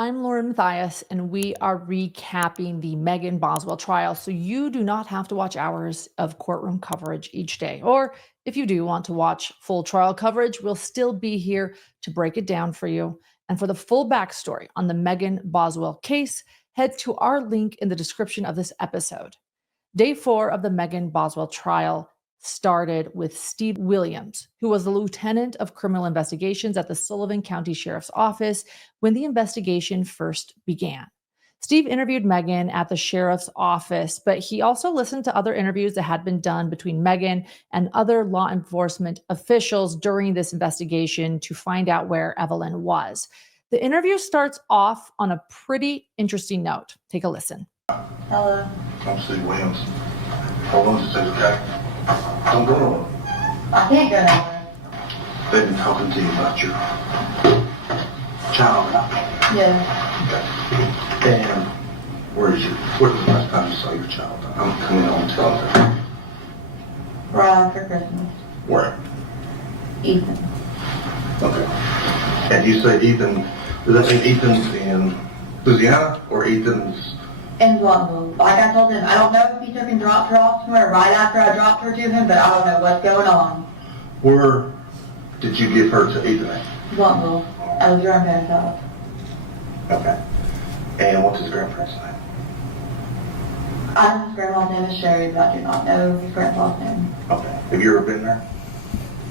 I'm Lauren Matthias, and we are recapping the Megan Boswell trial so you do not have to watch hours of courtroom coverage each day. Or if you do want to watch full trial coverage, we'll still be here to break it down for you. And for the full backstory on the Megan Boswell case, head to our link in the description of this episode. Day 4 of the Megan Boswell trial started with Steve Williams, who was the lieutenant of criminal investigations at the Sullivan County Sheriff's Office when the investigation first began. Steve interviewed Megan at the sheriff's office, but he also listened to other interviews that had been done between Megan and other law enforcement officials during this investigation to find out where Evelyn was. The interview starts off on a pretty interesting note. Take a listen. Hello. I'm Steve Williams. Hold on just a second, okay? Don't go nowhere. I can't go nowhere. They've been talking to you about your child, right? Yeah. Okay. And where's the last time you saw your child? I'm coming home and telling her. Right after Christmas. Where? Ethan. Okay. And you say Ethan, does that mean Ethan's in Louisiana or Ethan's? In Boswell. Like I told him, I don't know if he took and dropped her off somewhere right after I dropped her to him, but I don't know what's going on. Where did you give her to Ethan at? Boswell. At his grandparents' house. Okay. And what's his grandparents' name? I know his grandma's name is Sherry, but I do not know his grandpa's name. Okay. Have you ever been there?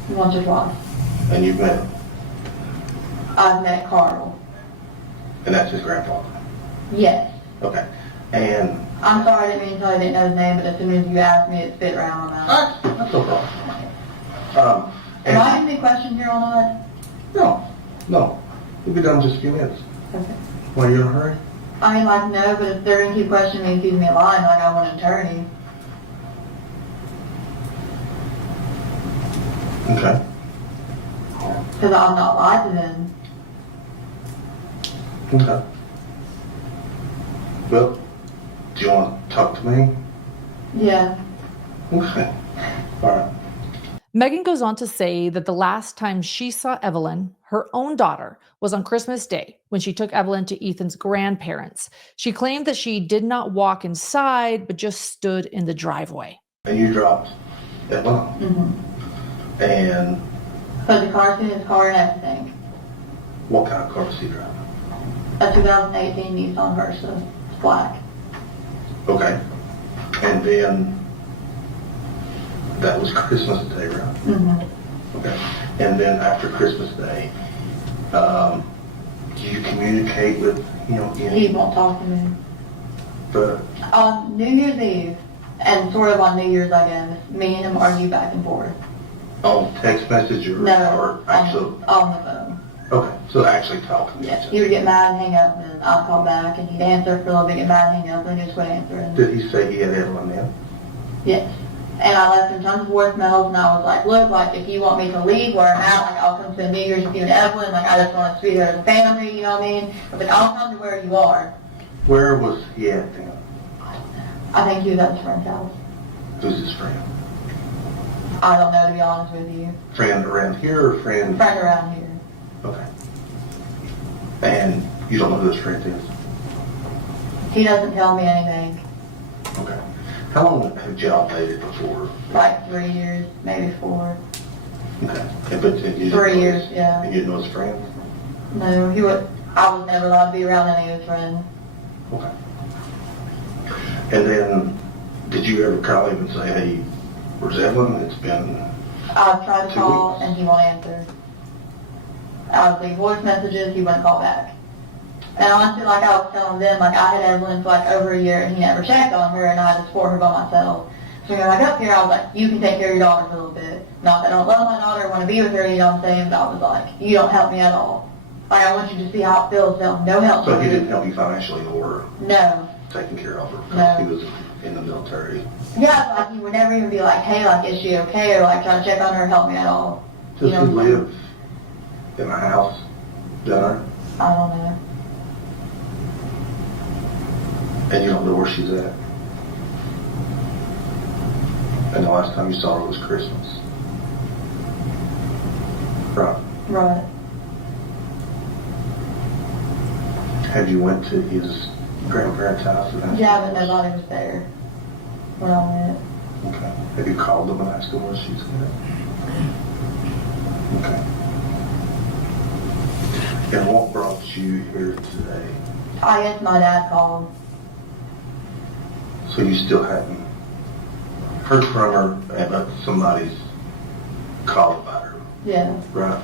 Once or twice. And you've met him? I've met Carl. And that's his grandfather? Yes. Okay. And I'm sorry, I didn't mean to tell you I didn't know his name, but as soon as you asked me, it spit right on my mouth. that's no problem. Am I any questions here or not? No. We'll be done in just a few minutes. Okay. Why are you in a hurry? I mean, like, no, but if they're going to keep questioning me and keeping me lying, like, I want an attorney. Okay. Because I'm not lied to them. Okay. Well, do you want to talk to me? Yeah. Okay. All right. Megan goes on to say that the last time she saw Evelyn, her own daughter, was on Christmas Day when she took Evelyn to Ethan's grandparents. She claimed that she did not walk inside, but just stood in the driveway. And you dropped Evelyn? Mm-hmm. And Put the car in his car and everything. what kind of car was he driving? A 2018 Nissan Versa. It's black. Okay. And then that was Christmas Day, right? Mm-hmm. Okay. And then after Christmas Day, do you communicate with him again? He won't talk to me. But On New Year's Eve, and sort of on New Year's, I guess, me and him argue back and forth. on text message or actually? On the phone. Okay, so actually talking. Yes, he would get mad and hang up, and then I'd call back, and he'd answer for a little bit, get mad and hang up, and then just quit answering. Did he say he had Evelyn in? Yes. And I left him tons of voicemails, and I was like, look, like, if you want me to leave where I'm at, like, I'll come spend New Year's with you and Evelyn, like, I just want to be there as a family, you know what I mean? But I'll come to where you are. Where was he at then? I think he was at his friend's house. Who's his friend? I don't know, to be honest with you. Friend around here or friend? Friend around here. Okay. And you don't know who his friend is? He doesn't tell me anything. Okay. How long have y'all dated before? Like 3 years, maybe 4. Okay. And, but you didn't 3 know years, his, yeah. And you didn't know his friends? No, I was never allowed to be around any of his friends. Okay. And then, did you ever call him and say, hey, where's Evelyn? It's been I've tried to 2 call, weeks. and he won't answer. I would leave voice messages, he wouldn't call back. And honestly, like I was telling them, like I had Evelyn for like over a year, and he never checked on her, and I had to support her by myself. So when I got up here, I was like, you can take care of your daughter for a little bit. Not that I don't love my daughter or want to be with her, you know what I'm saying, but I was like, you don't help me at all. Like, I want you to see how it feels, no help. So he didn't help you financially or No. taking care of her because No. he was in the military? Yeah, like he would never even be like, hey, like, is she okay? Or like try to check on her, help me at all. Does You know he what I'm saying? live in a house down I don't know. there? And you don't know where she's at? And the last time you saw her was Christmas? Right. Right. Have you went to his grandparents' house? Yeah, but nobody was there when I went. Okay. Have you called them and asked them where she's at? Okay. And what brought you here today? I guess my dad called. So you still hadn't heard from her about somebody's call about her, Yeah. right?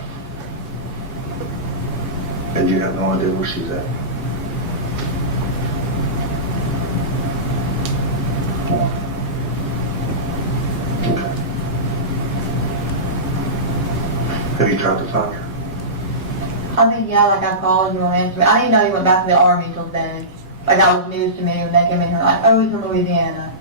And you have no idea where she's at? Okay. Have you tried to find her? I mean, yeah, like I called, you won't answer me. I didn't know he went back to the Army till today. Like that was news to me when they came in here like, oh, he's from Louisiana.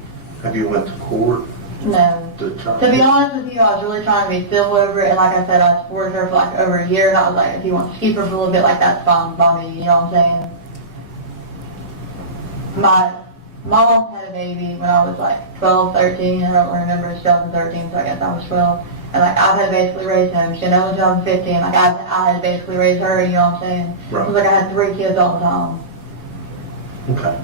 Have you went to court? No. To try To be honest with you, I was really trying to be civil over it, and like I said, I supported her for like over a year, and I was like, if he wants to keep her for a little bit, like that's fine by me, you know what I'm saying? My mom had a baby when I was like 12, 13, I don't remember, it's 2013, so I guess I was 12. And like I had to basically raise him. She didn't know until I was 15, like I had to basically raise her, you know what I'm saying? Right. It was like I had 3 kids all the time. Okay.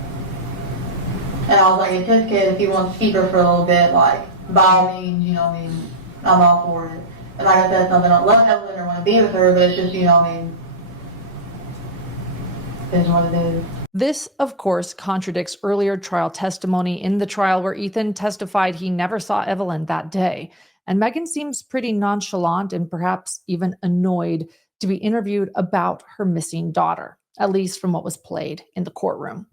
And I was like, it's his kid, if he wants to keep her for a little bit, like, by all means, you know what I mean, I'm all for it. And like I said, something I don't love Evelyn or want to be with her, but it's just, you know what I mean, it is what it is. This, of course, contradicts earlier trial testimony in the trial where Ethan testified he never saw Evelyn that day. And Megan seems pretty nonchalant and perhaps even annoyed to be interviewed about her missing daughter, at least from what was played in the courtroom.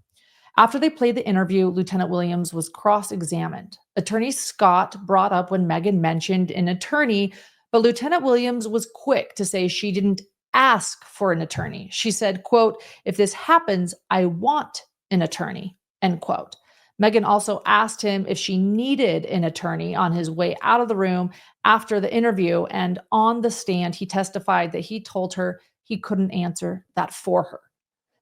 After they played the interview, Lieutenant Williams was cross-examined. Attorney Scott brought up when Megan mentioned an attorney, but Lieutenant Williams was quick to say she didn't ask for an attorney. She said, quote, if this happens, I want an attorney, end quote. Megan also asked him if she needed an attorney on his way out of the room after the interview, and on the stand, he testified that he told her he couldn't answer that for her.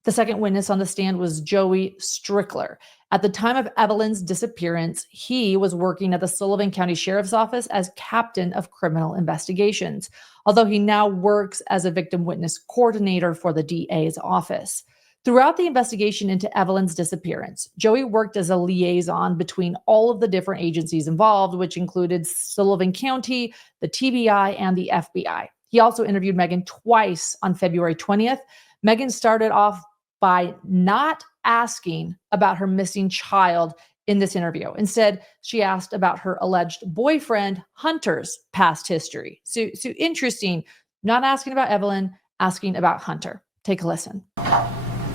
The second witness on the stand was Joey Strickler. At the time of Evelyn's disappearance, he was working at the Sullivan County Sheriff's Office as captain of criminal investigations, although he now works as a victim witness coordinator for the DA's office. Throughout the investigation into Evelyn's disappearance, Joey worked as a liaison between all of the different agencies involved, which included Sullivan County, the TBI, and the FBI. He also interviewed Megan twice on February 20th. Megan started off by not asking about her missing child in this interview. Instead, she asked about her alleged boyfriend, Hunter's past history. So interesting, not asking about Evelyn, asking about Hunter. Take a listen.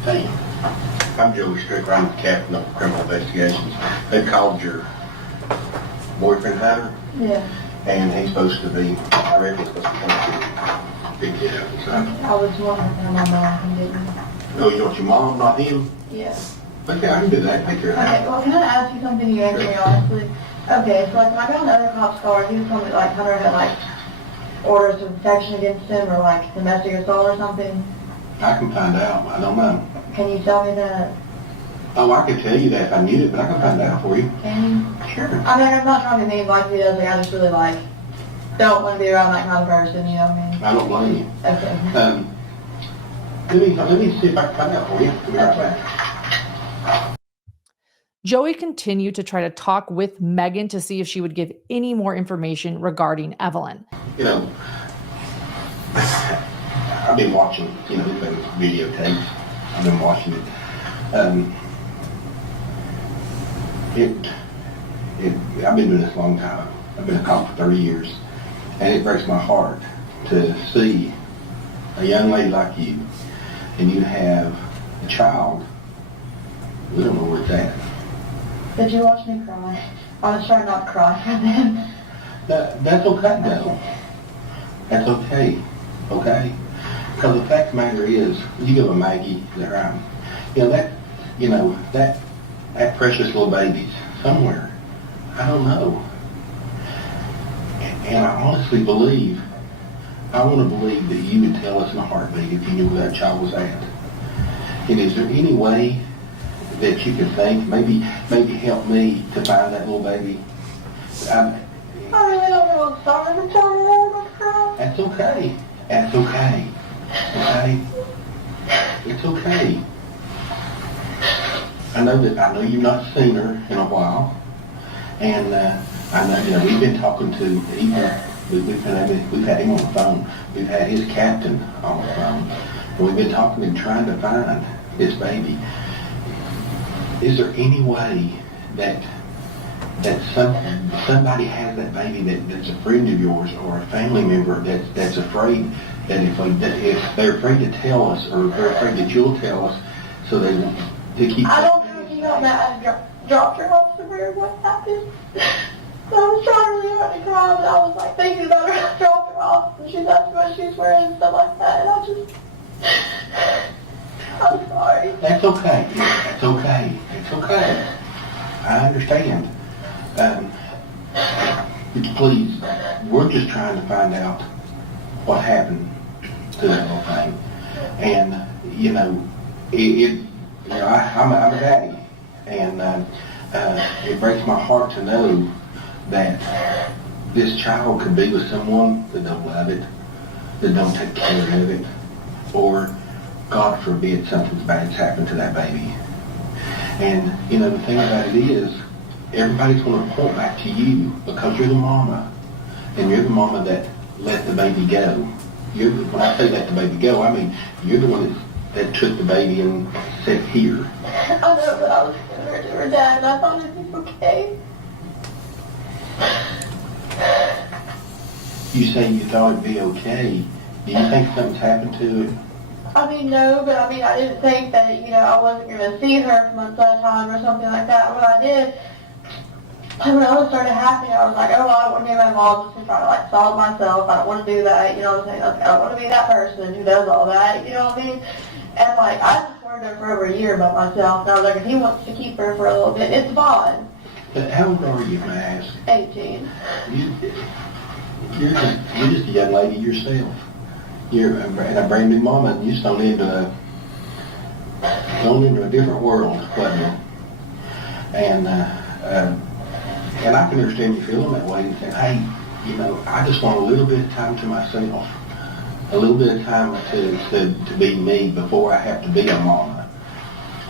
Hey, I'm Joey Strickler. I'm the captain of criminal investigations. They called your boyfriend Hunter, Yeah. and he's supposed to be, I reckon he's supposed to be big kid out of something. I was wondering how my mom didn't. Oh, you want your mom, not him? Yeah. Okay, I can do that. Take care of Okay, that. well, can I ask you something you answer me honestly? Okay, so like when I got on the other cop's car, he was telling me like Hunter had like orders of protection against him or like domestic assault or something. I can find out. I don't know. Can you tell me that? Oh, I could tell you that if I knew it, but I can find out for you. Can you? Sure. I mean, I'm not trying to be mean like he does, like I just really like don't want to be around that kind of person, you know what I mean? I don't blame you. Okay. Let me see if I can find out for you. Be right back. Joey continued to try to talk with Megan to see if she would give any more information regarding Evelyn. You know, I've been watching, these videotapes. I've been watching it. I've been doing this a long time. I've been a cop for 30 years. And it breaks my heart to see a young lady like you, and you have a child. We don't know where it's at. Did you watch me cry? I was trying not to cry for them. That's okay, though. That's okay. Okay? Because the fact of the matter is, you give a Maggie, that right? That precious little baby's somewhere. I don't know. And I honestly believe, I want to believe that you would tell us in a heartbeat if you knew where that child was at. And is there any way that you can think, maybe help me to find that little baby? I really don't know what sorry for telling you I was cry. That's okay. That's okay. Okay? It's okay. I know you've not seen her in a while, and I know we've been talking to even we've had him on the phone. We've had his captain on the phone, and we've been talking and trying to find this baby. Is there any way that somebody has that baby that's a friend of yours or a family member that's afraid that if they're afraid to tell us, or they're afraid that you'll tell us, so they keep. I don't know if you know that I dropped her off somewhere. What happened? So I was trying really hard to cry, but I was like thinking about her. I dropped her off, and she's asking what she's wearing and stuff like that, and I'm sorry. That's okay. That's okay. It's okay. I understand. Please, we're just trying to find out what happened to that whole thing, and I'm a daddy, and it breaks my heart to know that this child could be with someone that don't love it, that don't take care of it, or God forbid something bad's happened to that baby. And the thing about it is, everybody's going to point back to you because you're the mama, and you're the mama that let the baby go. When I say let the baby go, I mean you're the one that took the baby and said, here. I know, but I was giving her to her dad, and I thought it'd be okay. You say you thought it'd be okay. Do you think something's happened to it? I mean, no, but I didn't think that, I wasn't going to see her for months at a time or something like that. What I did, when all this started happening, I was like, oh, well, I don't want to be my mom just to try to, solve myself. I don't want to do that, you know what I'm saying? I don't want to be that person who does all that, you know what I mean? And, I just worried her for over a year about myself, and I was like, if he wants to keep her for a little bit, it's fine. But how old are you, may I ask? 18. You're just a young lady yourself. You're a brand new mama, and you just thrown into a different world, wasn't you? And I can understand you feeling that way and saying, hey, I just want a little bit of time to myself, a little bit of time to be me before I have to be a mama.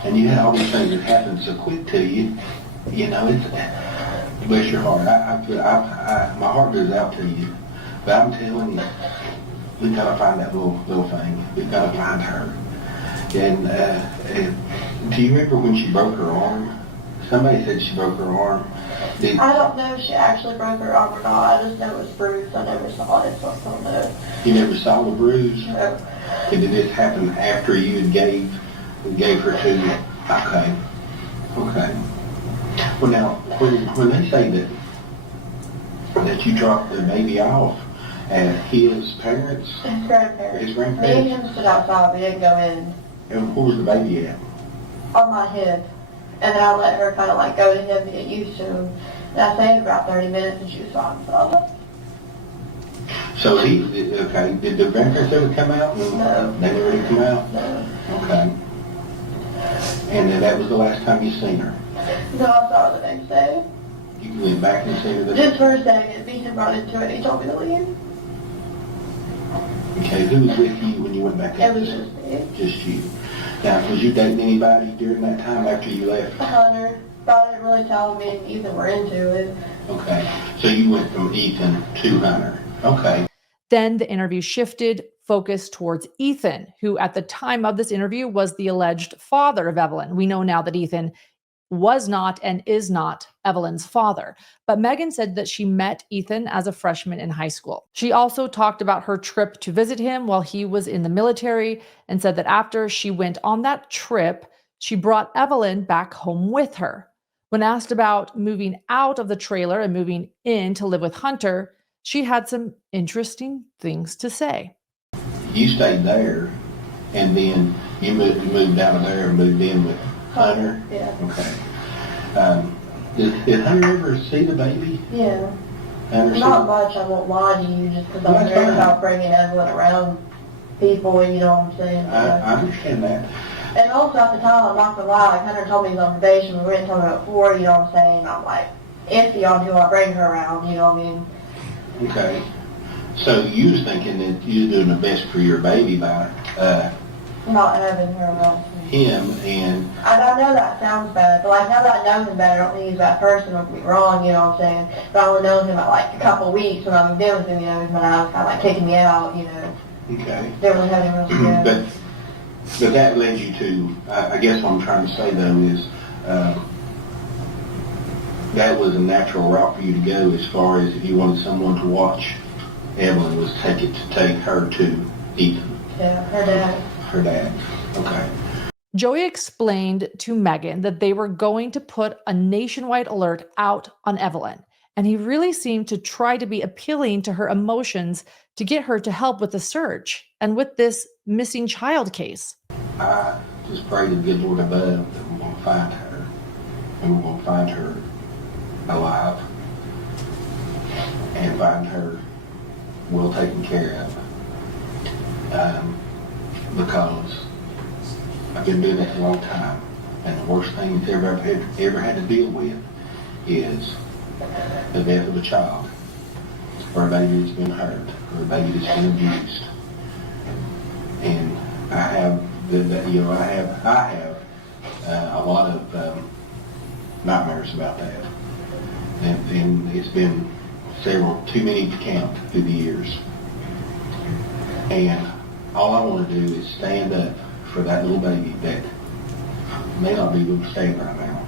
And you had all these things that happened so quick to you. It's bless your heart. My heart goes out to you, but I'm telling you, we've got to find that little thing. We've got to find her. And do you remember when she broke her arm? Somebody said she broke her arm. I don't know if she actually broke her arm or not. I just know it was bruised. I never saw it, so I don't know. You never saw the bruise? No. Did this happen after you had gave her to you? Okay. Well, now, when they say that you dropped the baby off at his parents? His grandparents. His grandparents? Me and him stood outside. We didn't go in. And where was the baby at? On my hip. And then I let her kind of go to him to get used to him. And I stayed about 30 minutes and she was fine. So I left. So did the grandparents ever come out? No. They never did come out? No. Okay. And then that was the last time you seen her? No, I saw her the next day. You went back and seen her the Just for a second. Ethan brought into it. He told me to leave. Okay, who was with you when you went back? It was just me. Just you. Now, was you dating anybody during that time after you left? Hunter. But I didn't really tell me and Ethan were into it. Okay. So you went from Ethan to Hunter. Okay. Then the interview shifted focus towards Ethan, who at the time of this interview was the alleged father of Evelyn. We know now that Ethan was not and is not Evelyn's father. But Megan said that she met Ethan as a freshman in high school. She also talked about her trip to visit him while he was in the military and said that after she went on that trip, she brought Evelyn back home with her. When asked about moving out of the trailer and moving in to live with Hunter, she had some interesting things to say. You stayed there, and then you moved out of there and moved in with Hunter? Yeah. Okay. Did Hunter ever see the baby? Yeah. Hunter Not much, I won't lie to you, just because I'm That's worried fine. about bringing Evelyn around people, you know what I'm saying? I understand that. And also at the time, I'm not gonna lie, Hunter told me he's on probation, we were talking about before, you know what I'm saying? I'm iffy on who I bring her around, you know what I mean? Okay. So you was thinking that you was doing the best for your baby by Not having her around. him, and I know that sounds bad, but like now that I know him better, I don't think he's that person, don't get me wrong, you know what I'm saying? But I only known him like a couple of weeks when I moved in with him, you know, when I was kind of like kicking me out, you know. okay. Didn't really have anywhere else to go. But that led you to, I guess what I'm trying to say though is, that was a natural route for you to go as far as if you wanted someone to watch Evelyn was take her to Ethan. Yeah, her dad. Her dad. Okay. Joey explained to Megan that they were going to put a nationwide alert out on Evelyn, and he really seemed to try to be appealing to her emotions to get her to help with the search and with this missing child case. I just pray to the good Lord above that we're going to find her, and we're going to find her alive, and find her well taken care of. Because I've been doing this a long time, and the worst thing that's ever had to deal with is the death of a child, or a baby that's been hurt, or a baby that's been abused. And I have a lot of nightmares about that, and it's been too many to count through the years. And all I want to do is stand up for that little baby that may not be able to stand right now.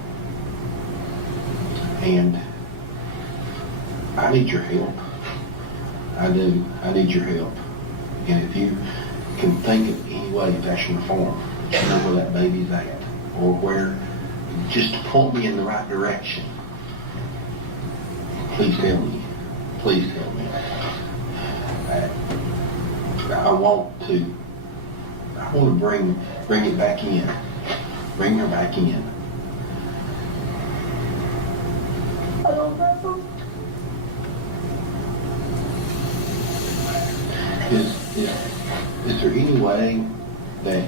And I need your help. I do. I need your help. And if you can think of any way, fashion, or form, that you know where that baby's at, or where, just to point me in the right direction, please help me. Please help me. I want to bring it back in. Bring her back in. I don't know. Is there any way that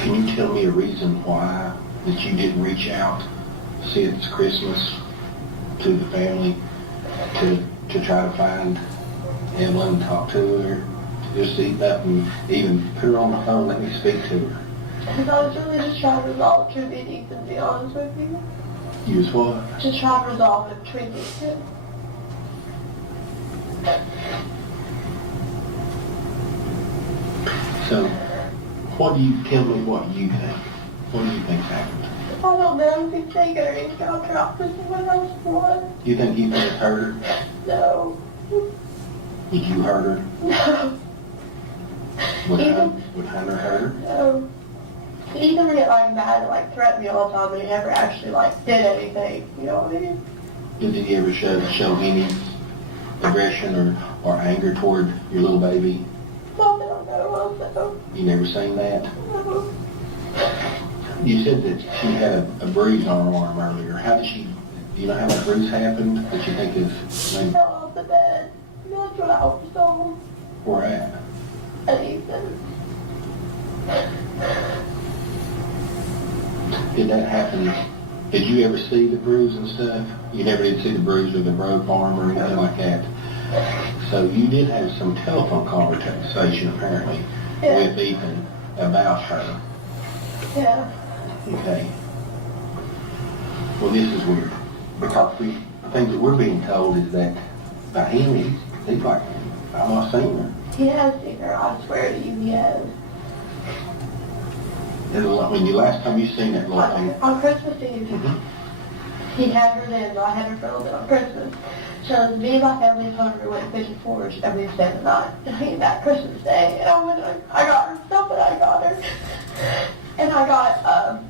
can you tell me a reason why that you didn't reach out since Christmas to the family to try to find Evelyn and talk to her, just sit up and even put her on the phone, let me speak to her? Because I was really just trying to resolve between me and Ethan, to be honest with you. You was what? Just trying to resolve it between me and him. So, tell me what you think? What do you think happened? I don't know if he's taking her and got dropped with someone else for one. You think Ethan has hurt her? No. Did you hurt her? No. Would Hunter hurt her? No. Ethan would get like mad and like threaten me all the time, but he never actually like did anything. You know what I mean? Did he ever show any aggression or anger toward your little baby? Not that I know of, no. You never seen that? No. You said that she had a bruise on her arm earlier. How did she, do you know how that bruise happened that you think is, She fell off the bed. That's what I was told. where at? And Ethan. Did that happen? Did you ever see the bruise and stuff? You never did see the bruise or the broke arm or anything like that? So you did have some telephone conversation apparently with Ethan about her. Yeah. Okay. Well, this is weird because the things that we're being told is that by him, he's like, I've not seen her. He has seen her, I swear to you, he has. I mean, the last time you seen that little thing. On Christmas Eve, Mm-hmm. he had her then, but I had her for a little bit on Christmas. So me and my family told her we went fishing forage every day and night. And I came back Christmas Day, and I got her stuff that I got her. And I got,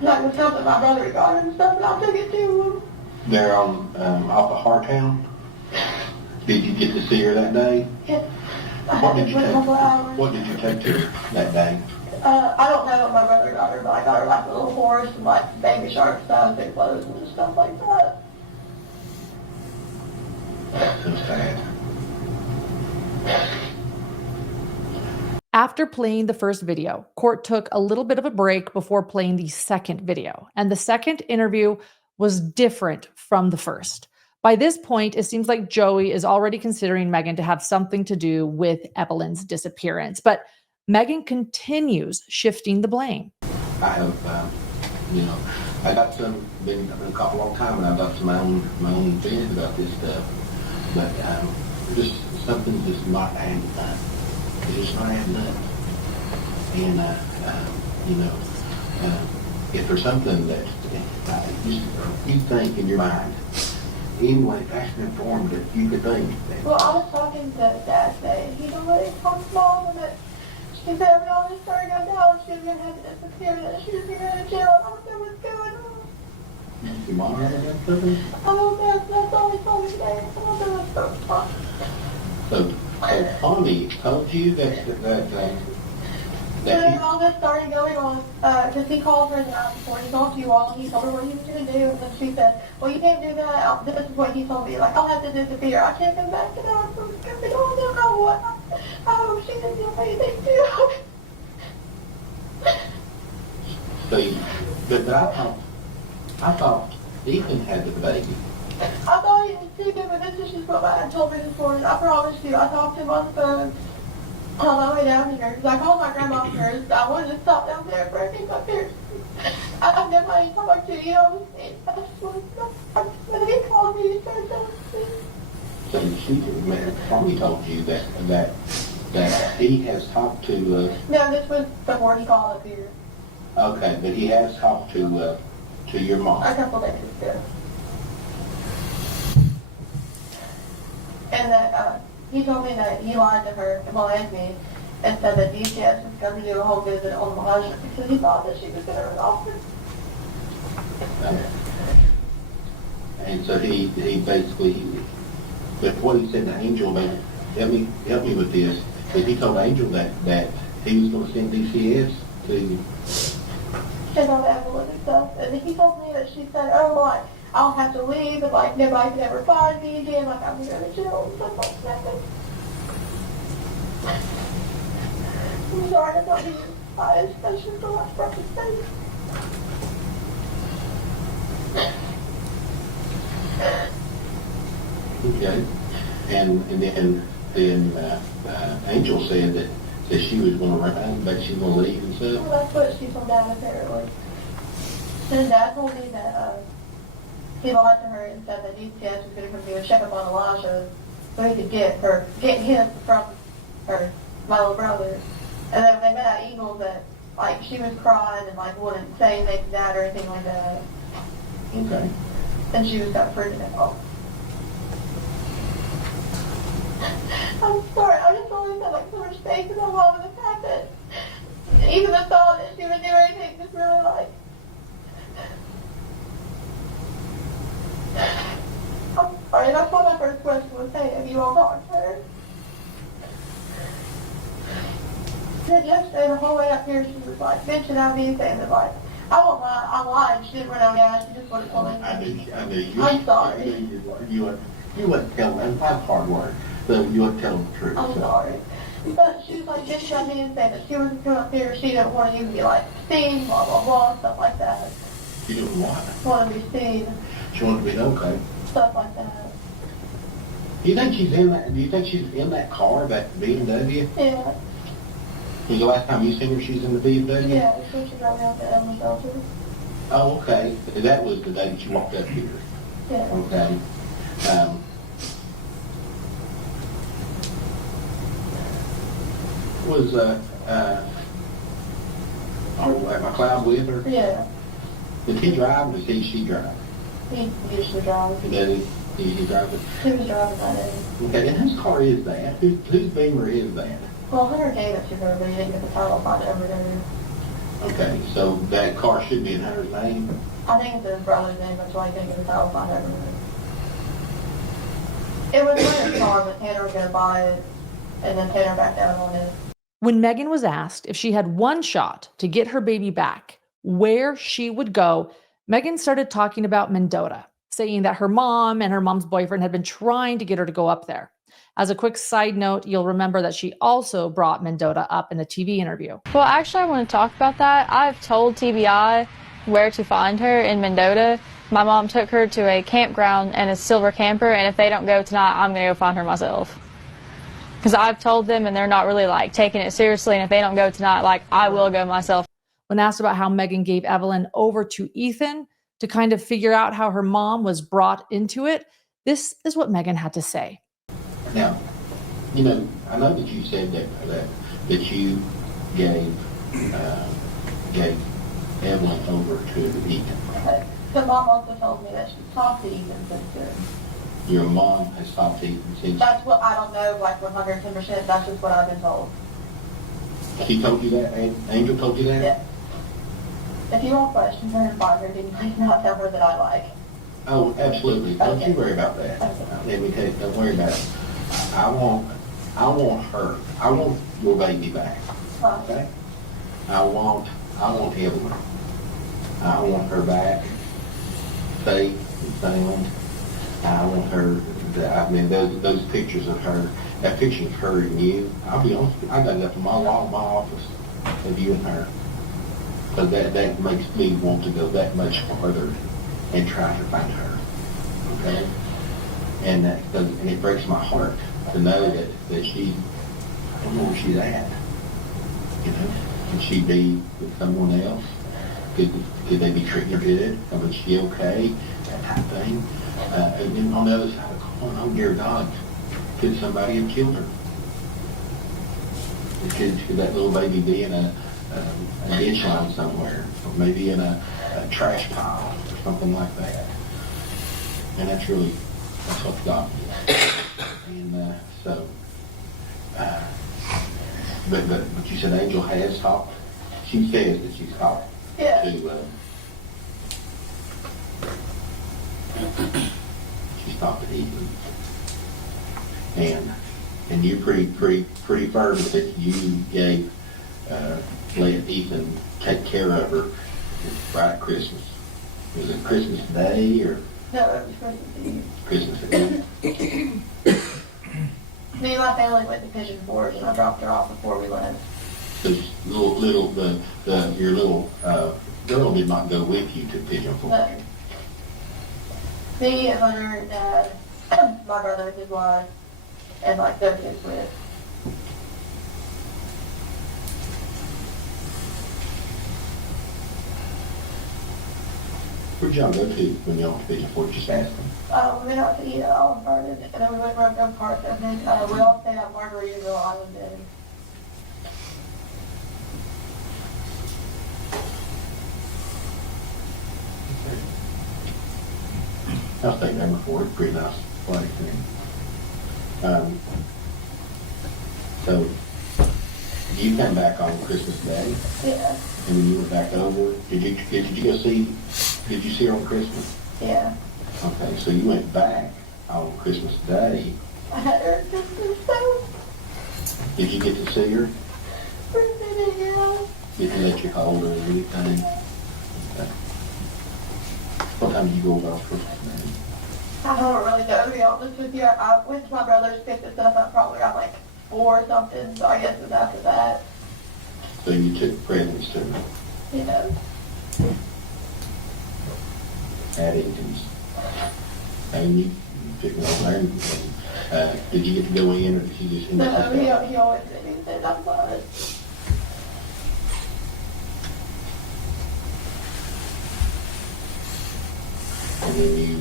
like the stuff that my brother got her and stuff, and I took it to him. They're on, off of Hartown. Did you get to see her that day? Yeah. I had her for a couple hours. What did you take to her that day? I don't know what my brother got her, but I got her like a little horse and like baby shark stuff and clothes and stuff like that. So sad. After playing the first video, court took a little bit of a break before playing the second video, and the second interview was different from the first. By this point, it seems like Joey is already considering Megan to have something to do with Evelyn's disappearance, but Megan continues shifting the blame. I have, I got some, been a couple long time, and I've got my own opinions about this stuff. But just something's just not adding up. It's just not adding up. And if there's something that you think in your mind, anyway, fashion informed that you could think that. Well, I was talking to Dad today. He told me talk to Mom and that she said when all this started going down, she was going to have to disappear, that she was going to go to jail. I don't know what's going on. Your mom ever done something? I don't know. That's all he told me today. I don't know what's going on. So Tommy told you that When all this started going on, because he called her the night before, he talked to you all, and he told her what he was going to do, and then she said, well, you can't do that. This is what he told me, like, I'll have to disappear. I can't come back to that. I'm going to be on there. I hope she didn't do anything too. But I thought Ethan had the baby. I thought he was too good, but this is just what my dad told me this morning. I promise you, I talked to him on the phone on my way down here, because I called my grandma first. I wanted to stop down there for a few my parents. I've never had any talk to you, I just wanted to, when he called me, he started telling me. So Tommy told you that he has talked to. No, this was before he called up here, Okay, but he has talked to your mom. a couple days ago. And that, he told me that he lied to her, well, and me, and said that DCS was going to do a whole visit on Elijah because he thought that she was going to resolve it. And so he basically, but what he said to Angel, man, help me with this. But he told Angel that he was going to send DCS to. Said all the ambulance and stuff, and he told me that she said, oh, like, I'll have to leave, and like nobody can ever find me again, like I'm going to jail and stuff like that. I'm sorry, I'm not being biased. That's just the last part to say. Okay, and then Angel said that she was going to run, but she was going to leave and stuff. Well, that's what she told Dad apparently. And Dad told me that he lied to her and said that DCS was going to come do a checkup on Elijah so he could get him from her, my little brother. And then when they met at Eagles, that like she was crying and like wouldn't say anything to Dad or anything like that. Okay. And she was got freaking out. I'm sorry, I just always had like so much faith in my mom and the fact that even the thought that she would do anything just really like. I'm sorry, that's what my first question was, hey, have you all talked to her? Then yesterday, the whole way up here, she was like, bitching at me, saying that like, I won't lie, I lied, she didn't run out of gas, she just wanted to tell me. I knew. I'm sorry. You wouldn't tell them, that's hard work, so you wouldn't tell them the truth. I'm sorry. But she was like bitching at me and saying that she wasn't coming up here, she didn't want you to be like seen, blah, blah, blah, stuff like that. She didn't want it. Want to be seen, She wanted to be okay. stuff like that. Do you think she's in that car, that BMW? Yeah, Was the last time you seen her, she's in the BMW? yeah, so she got me out to Elmer Shelter. Oh, okay. That was the day that you walked up here. Yeah. Okay. Was McLeod with her? Yeah. Did he drive or did she drive? He usually drives. Did he usually drive it? He was driving that day. Okay, and whose car is that? Whose Beamer is that? Well, Hunter gave it to her, but he didn't get the title on it over there. Okay, so that car should be in Hunter's name? I think it's his brother's name, that's why he didn't get the title on it over there. It was Hunter's car, but Tanner was going to buy it, and then Tanner backed out on it. When Megan was asked if she had one shot to get her baby back, where she would go, Megan started talking about Mendota, saying that her mom and her mom's boyfriend had been trying to get her to go up there. As a quick side note, you'll remember that she also brought Mendota up in a TV interview. Well, actually, I want to talk about that. I've told TBI where to find her in Mendota. My mom took her to a campground and a silver camper, and if they don't go tonight, I'm going to go find her myself. because I've told them and they're not really like taking it seriously. And if they don't go tonight, like I will go myself. When asked about how Megan gave Evelyn over to Ethan to kind of figure out how her mom was brought into it, this is what Megan had to say. Now, I know that you said that you gave Evelyn over to Ethan. The mom also told me that she talked to Ethan's sister. Your mom has talked to Ethan since. That's what I don't know, like 110%. That's just what I've been told. She told you that? Angel told you that? Yeah. If you want questions her and find her, can you please not tell her that I like? Oh, absolutely. Don't Okay. you worry about that. Okay. Let me tell you, don't worry about it. I want her. I want your baby back. Okay? I want Evelyn. I want her back, safe and sound. I want her. Those pictures of her. That picture of her and you. I'll be honest with you, I got that from my wall in my office of you and her. Because that makes me want to go that much farther and try to find her. Okay? And it breaks my heart to know that she, I don't know where she's at. Could she be with someone else? Could they be treating her good? I mean, is she okay? That type of thing. And then on the other side of the coin, oh dear God, could somebody have killed her? Could that little baby be in a ditch line somewhere, or maybe in a trash pile or something like that? And that's what God did. And but you said Angel has talked. She says that she's talked Yeah. She's talked to Ethan, and you're pretty firm that you gave let Ethan take care of her right at Christmas. Was it Christmas Day or No, it was Christmas Eve. Christmas Eve? Me and my family went to Pigeon Forge, and I dropped her off before we left. Your little girl did not go with you to Pigeon Forge. No. Me and Hunter and Dad, my brother, his wife, and like their kids went. Where'd y'all go to when y'all went to Pigeon Forge? Just ask them. We went out to eat at Olive Garden, and then we went to Rockville Park, and then we all stayed at Margaritaville Island Inn. I'll stay there before. It's a pretty nice place. So you come back on Christmas Day, Yeah. and then you went back over. Did you see her on Christmas? Yeah. Okay, so you went back on Christmas Day. I had her at Christmas, so Did you get to see her? for a minute, yeah. Did they let you hold her and everything? Okay. What time did you go over on Christmas Day? I don't really know, to be honest with you. I went to my brother's, picked this stuff up probably around like 4 or something, so I guess it was after that, So you took presents to her you know. at Eaton's. And you took them over there. And, did you get to go in, or did you just... No, he always said he said I'm fine. And then you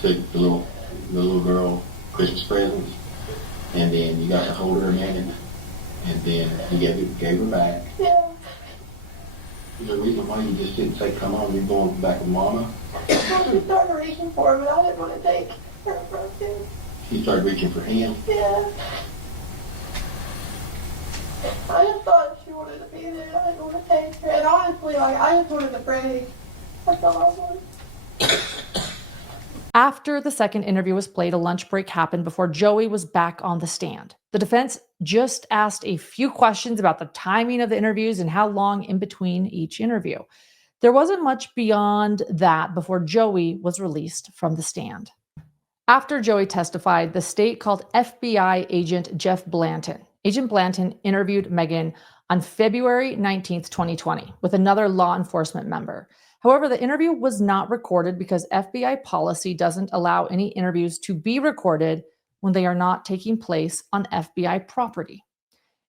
took the little girl Christmas presents, and then you got to hold her a minute, and then you gave her back. Yeah. Is there a reason why you just didn't say, come on, you're going back with Mama? She started reaching for him, and I didn't want to take her from him. She started reaching for him. Yeah. I just thought she wanted to be there. I didn't want to take her. And honestly, like, I just wanted to pray. That's all I wanted. After the second interview was played, a lunch break happened before Joey was back on the stand. The defense just asked a few questions about the timing of the interviews and how long in between each interview. There wasn't much beyond that before Joey was released from the stand. After Joey testified, the state called FBI agent Jeff Blanton. Agent Blanton interviewed Megan on February 19th, 2020, with another law enforcement member. However, the interview was not recorded because FBI policy doesn't allow any interviews to be recorded when they are not taking place on FBI property.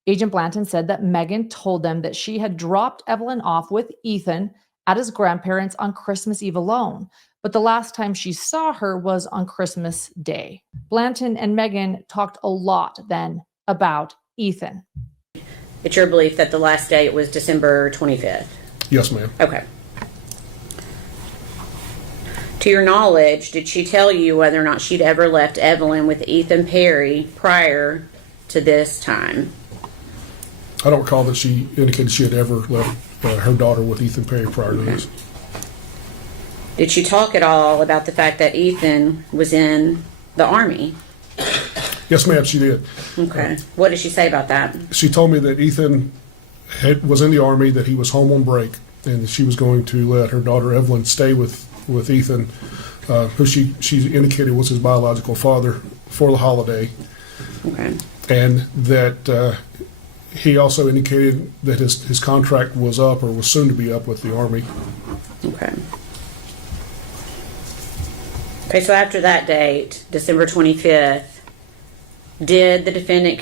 Agent Blanton said that Megan told them that she had dropped Evelyn off with Ethan at his grandparents' on Christmas Eve alone, but the last time she saw her was on Christmas Day. Blanton and Megan talked a lot then about Ethan. It's your belief that the last date was December 25th? Yes, ma'am. Okay. To your knowledge, did she tell you whether or not she'd ever left Evelyn with Ethan Perry prior to this time? I don't recall that she indicated she had ever left her daughter with Ethan Perry prior to this. Did she talk at all about the fact that Ethan was in the Army? Yes, ma'am, she did. Okay. What did she say about that? She told me that Ethan was in the Army, that he was home on break, and that she was going to let her daughter Evelyn stay with Ethan, who she indicated was his biological father, for the holiday. Okay. And that he also indicated that his contract was up or was soon to be up with the Army. Okay. Okay, so after that date, December 25th, did the defendant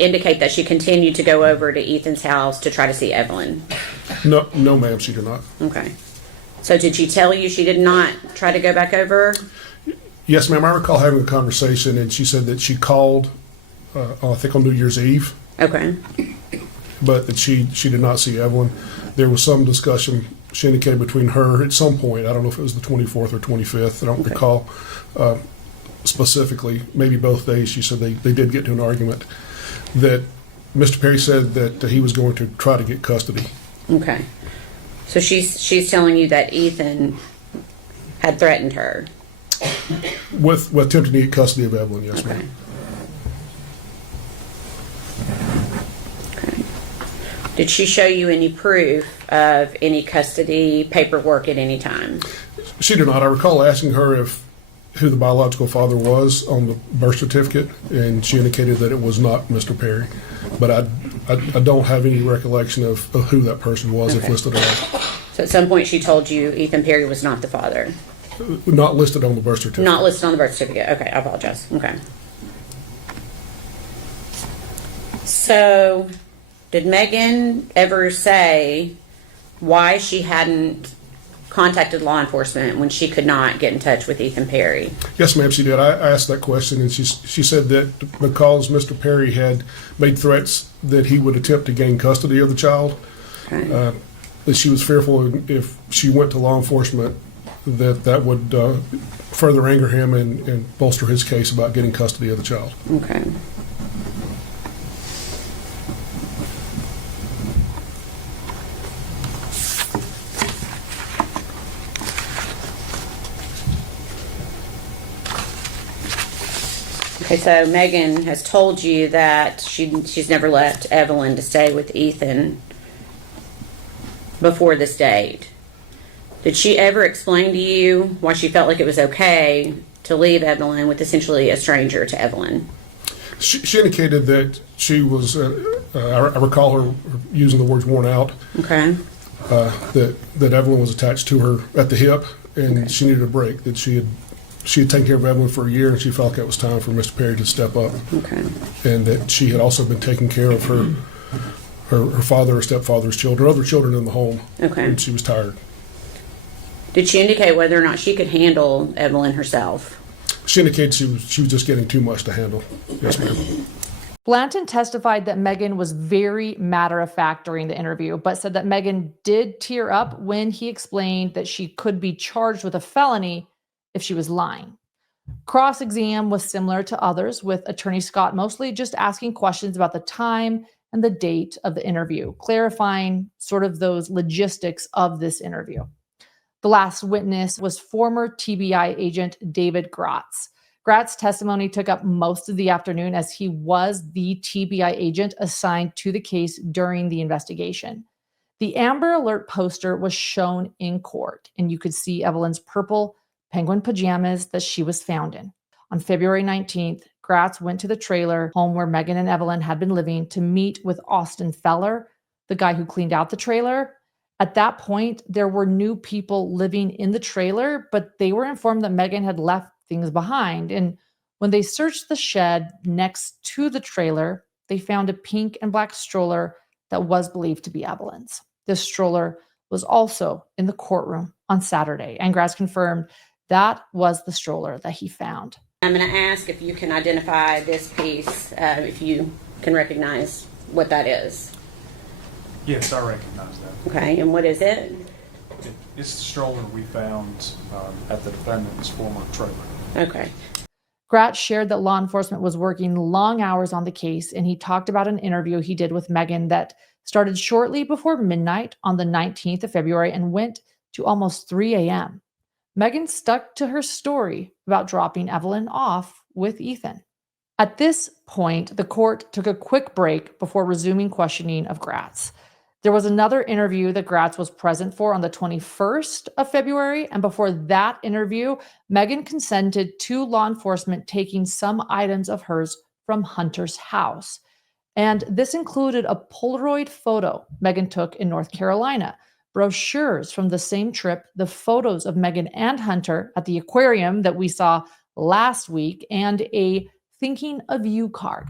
indicate that she continued to go over to Ethan's house to try to see Evelyn? No, ma'am, she did not. Okay. So did she tell you she did not try to go back over? Yes, ma'am, I recall having a conversation, and she said that she called, I think on New Year's Eve, Okay. but that she did not see Evelyn. There was some discussion, she indicated, between her at some point. I don't know if it was the 24th or 25th. I don't recall specifically. Maybe both days. She said they did get to an argument that Mr. Perry said that he was going to try to get custody. Okay. So she's telling you that Ethan had threatened her. With attempting to get custody of Evelyn, yes, Okay. ma'am. Okay. Did she show you any proof of any custody paperwork at any time? She did not. I recall asking her who the biological father was on the birth certificate, and she indicated that it was not Mr. Perry. But I don't have any recollection of who that person was, Okay. if listed at all. So at some point she told you Ethan Perry was not the father. Not listed on the birth certificate. Not listed on the birth certificate. Okay, I apologize. Okay. So, did Megan ever say why she hadn't contacted law enforcement when she could not get in touch with Ethan Perry? Yes, ma'am, she did. I asked that question, and she said that because Mr. Perry had made threats that he would attempt to gain custody of the child, Okay. that she was fearful if she went to law enforcement that would further anger him and bolster his case about getting custody of the child. Okay. Okay, so Megan has told you that she's never left Evelyn to stay with Ethan before this date. Did she ever explain to you why she felt like it was okay to leave Evelyn with essentially a stranger to Evelyn? She indicated that she was, I recall her using the words worn out, Okay. that Evelyn was attached to her at the hip, and she needed a break, that she had taken care of Evelyn for a year, and she felt like it was time for Mr. Perry to step up. Okay. And that she had also been taking care of her father or stepfather's children, other children in the home. Okay. And she was tired. Did she indicate whether or not she could handle Evelyn herself? She indicated she was just getting too much to handle. Yes, ma'am. Blanton testified that Megan was very matter-of-fact during the interview, but said that Megan did tear up when he explained that she could be charged with a felony if she was lying. Cross-exam was similar to others, with Attorney Scott mostly just asking questions about the time and the date of the interview, clarifying sort of those logistics of this interview. The last witness was former TBI agent David Gratz. Gratz's testimony took up most of the afternoon as he was the TBI agent assigned to the case during the investigation. The Amber Alert poster was shown in court, and you could see Evelyn's purple penguin pajamas that she was found in. On February 19th, Gratz went to the trailer home where Megan and Evelyn had been living to meet with Austin Feller, the guy who cleaned out the trailer. At that point, there were new people living in the trailer, but they were informed that Megan had left things behind. And When they searched the shed next to the trailer, they found a pink and black stroller that was believed to be Evelyn's. This stroller was also in the courtroom on Saturday, and Gratz confirmed that was the stroller that he found. I'm going to ask if you can identify this piece, if you can recognize what that is. Yes, I recognize that. Okay, and what is it? It's the stroller we found at the defendant's former trailer. Okay. Gratz shared that law enforcement was working long hours on the case, and he talked about an interview he did with Megan that started shortly before midnight on the 19th of February and went to almost 3 a.m. Megan stuck to her story about dropping Evelyn off with Ethan. At this point, the court took a quick break before resuming questioning of Gratz. There was another interview that Gratz was present for on the 21st of February, and before that interview, Megan consented to law enforcement taking some items of hers from Hunter's house. And this included a Polaroid photo Megan took in North Carolina, brochures from the same trip, the photos of Megan and Hunter at the aquarium that we saw last week, and a thinking of you card.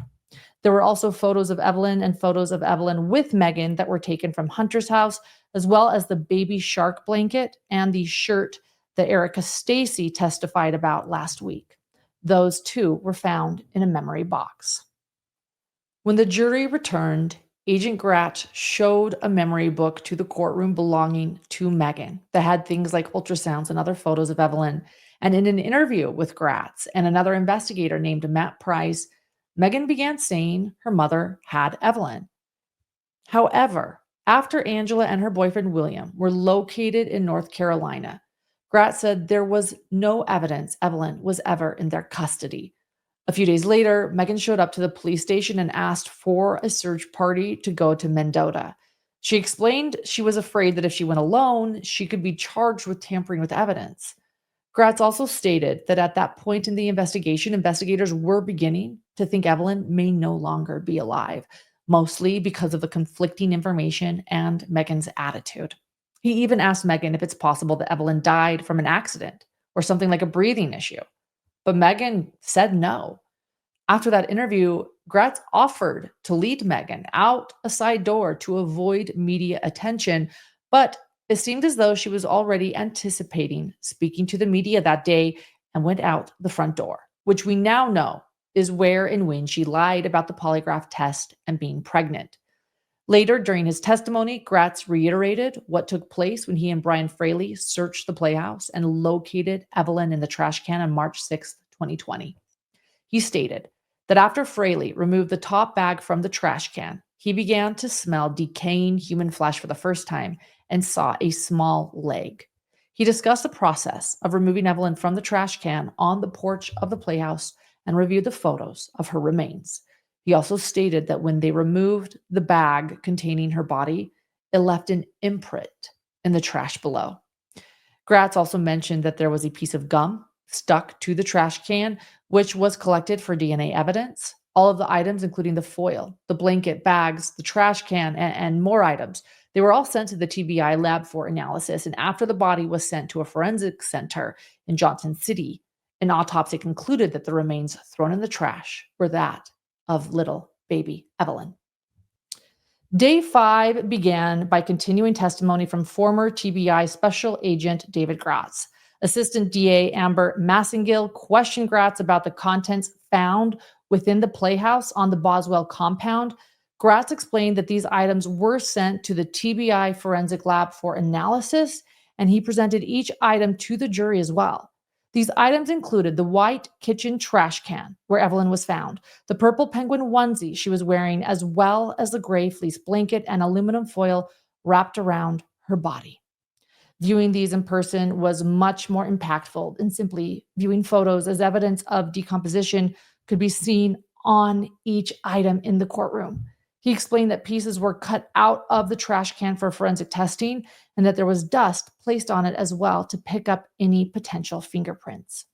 There were also photos of Evelyn and photos of Evelyn with Megan that were taken from Hunter's house, as well as the baby shark blanket and the shirt that Erica Stacy testified about last week. Those two were found in a memory box. When the jury returned, Agent Gratz showed a memory book to the courtroom belonging to Megan that had things like ultrasounds and other photos of Evelyn. And in an interview with Gratz and another investigator named Matt Price, Megan began saying her mother had Evelyn. However, after Angela and her boyfriend William were located in North Carolina, Gratz said there was no evidence Evelyn was ever in their custody. A few days later, Megan showed up to the police station and asked for a search party to go to Mendota. She explained she was afraid that if she went alone, she could be charged with tampering with evidence. Gratz also stated that at that point in the investigation, investigators were beginning to think Evelyn may no longer be alive, mostly because of the conflicting information and Megan's attitude. He even asked Megan if it's possible that Evelyn died from an accident or something like a breathing issue. But Megan said no. After that interview, Gratz offered to lead Megan out a side door to avoid media attention, but it seemed as though she was already anticipating speaking to the media that day and went out the front door, which we now know is where and when she lied about the polygraph test and being pregnant. Later, during his testimony, Gratz reiterated what took place when he and Brian Fraley searched the playhouse and located Evelyn in the trash can on March 6, 2020. He stated that after Fraley removed the top bag from the trash can, he began to smell decaying human flesh for the first time and saw a small leg. He discussed the process of removing Evelyn from the trash can on the porch of the playhouse and reviewed the photos of her remains. He also stated that when they removed the bag containing her body, it left an imprint in the trash below. Gratz also mentioned that there was a piece of gum stuck to the trash can, which was collected for DNA evidence. All of the items, including the foil, the blanket, bags, the trash can, and more items, they were all sent to the TBI lab for analysis. And after the body was sent to a forensic center in Johnson City, an autopsy concluded that the remains thrown in the trash were that of little baby Evelyn. Day 5 began by continuing testimony from former TBI Special Agent David Gratz. Assistant DA Amber Massengill questioned Gratz about the contents found within the playhouse on the Boswell compound. Gratz explained that these items were sent to the TBI forensic lab for analysis, and he presented each item to the jury as well. These items included the white kitchen trash can where Evelyn was found, the purple penguin onesie she was wearing, as well as the gray fleece blanket and aluminum foil wrapped around her body. Viewing these in person was much more impactful than simply viewing photos, as evidence of decomposition could be seen on each item in the courtroom. He explained that pieces were cut out of the trash can for forensic testing and that there was dust placed on it as well to pick up any potential fingerprints.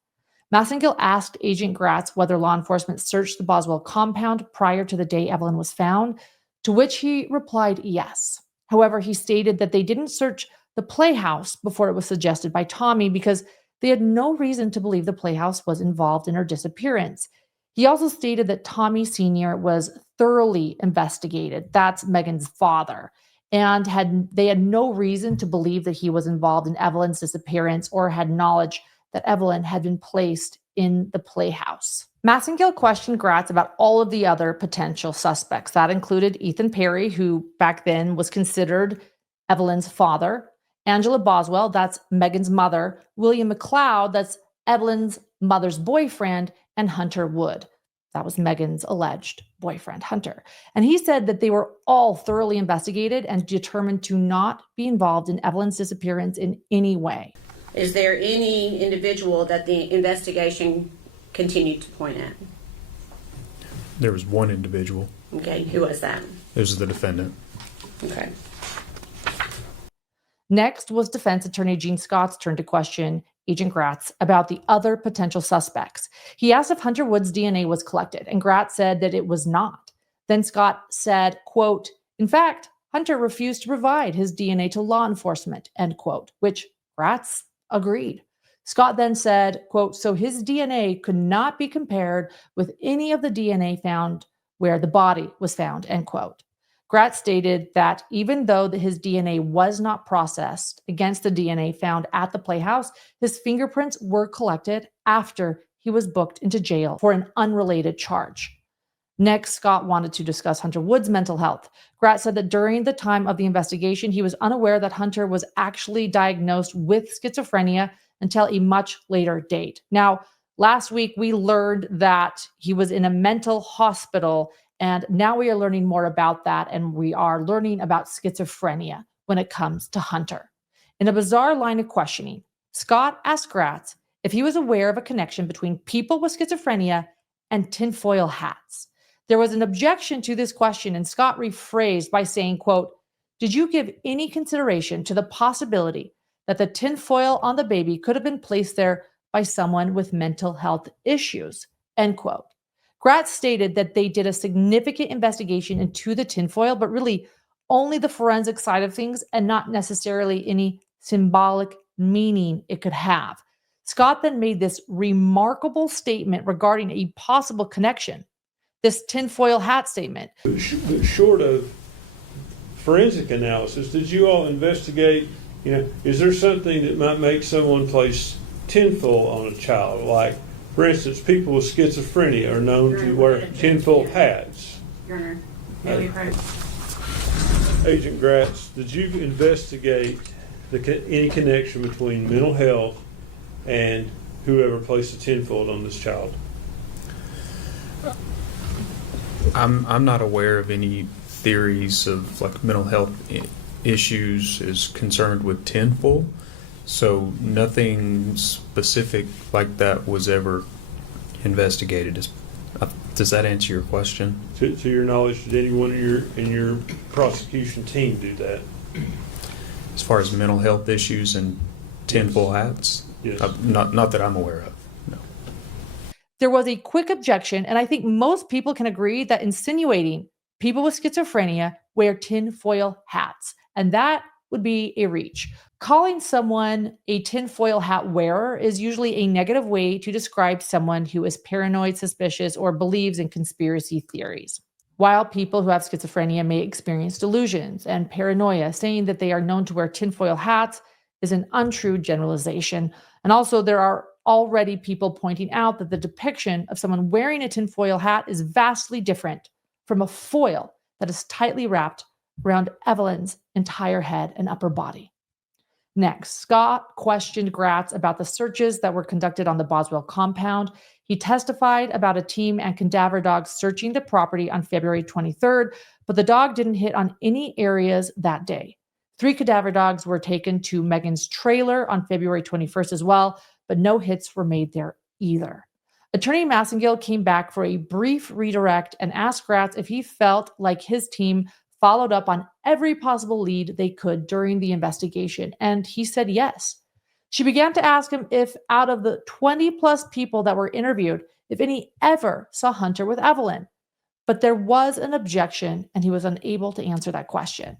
Massengill asked Agent Gratz whether law enforcement searched the Boswell compound prior to the day Evelyn was found, to which he replied yes. However, he stated that they didn't search the playhouse before it was suggested by Tommy because they had no reason to believe the Playhouse was involved in her disappearance. He also stated that Tommy Sr. was thoroughly investigated. That's Megan's father. And they had no reason to believe that he was involved in Evelyn's disappearance or had knowledge that Evelyn had been placed in the Playhouse. Massengill questioned Gratz about all of the other potential suspects. That included Ethan Perry, who back then was considered Evelyn's father, Angela Boswell, that's Megan's mother, William McLeod, that's Evelyn's mother's boyfriend, and Hunter Wood. That was Megan's alleged boyfriend, Hunter. And he said that they were all thoroughly investigated and determined to not be involved in Evelyn's disappearance in any way. Is there any individual that the investigation continued to point at? There was one individual. Okay, who was that? It was the defendant. Okay. Next was defense attorney Gene Scott's turn to question Agent Gratz about the other potential suspects. He asked if Hunter Wood's DNA was collected, and Gratz said that it was not. Then Scott said, quote, "In fact, Hunter refused to provide his DNA to law enforcement," end quote, which Gratz agreed. Scott then said, quote, "So his DNA could not be compared with any of the DNA found where the body was found," end quote. Gratz stated that even though his DNA was not processed against the DNA found at the Playhouse, his fingerprints were collected after he was booked into jail for an unrelated charge. Next, Scott wanted to discuss Hunter Wood's mental health. Gratz said that during the time of the investigation, he was unaware that Hunter was actually diagnosed with schizophrenia until a much later date. Now, last week we learned that he was in a mental hospital, and now we are learning more about that, and we are learning about schizophrenia when it comes to Hunter. In a bizarre line of questioning, Scott asked Gratz if he was aware of a connection between people with schizophrenia and tinfoil hats. There was an objection to this question, and Scott rephrased by saying, quote, "Did you give any consideration to the possibility that the tinfoil on the baby could have been placed there by someone with mental health issues?" End quote. Gratz stated that they did a significant investigation into the tinfoil, but really only the forensic side of things and not necessarily any symbolic meaning it could have. Scott then made this remarkable statement regarding a possible connection. This tinfoil hat statement. Short of forensic analysis, did you all investigate, is there something that might make someone place tinfoil on a child? Like, for instance, people with schizophrenia are known to wear tinfoil hats. Agent Gratz, did you investigate any connection between mental health and whoever placed the tinfoil on this child? I'm not aware of any theories of like mental health issues is concerned with tinfoil, so nothing specific like that was ever investigated. Does that answer your question? To your knowledge, did anyone in your prosecution team do that? As far as mental health issues and tinfoil hats? Yes. Not that I'm aware of. No. There was a quick objection, and I think most people can agree that insinuating people with schizophrenia wear tinfoil hats, and that would be a reach. Calling someone a tinfoil hat wearer is usually a negative way to describe someone who is paranoid, suspicious, or believes in conspiracy theories. While people who have schizophrenia may experience delusions and paranoia, saying that they are known to wear tinfoil hats is an untrue generalization. And also, there are already people pointing out that the depiction of someone wearing a tinfoil hat is vastly different from a foil that is tightly wrapped around Evelyn's entire head and upper body. Next, Scott questioned Gratz about the searches that were conducted on the Boswell compound. He testified about a team and cadaver dogs searching the property on February 23rd, but the dog didn't hit on any areas that day. 3 cadaver dogs were taken to Megan's trailer on February 21st as well, but no hits were made there either. Attorney Massengill came back for a brief redirect and asked Gratz if he felt like his team followed up on every possible lead they could during the investigation, and he said yes. She began to ask him if out of the 20 plus people that were interviewed, if any ever saw Hunter with Evelyn. But there was an objection, and he was unable to answer that question.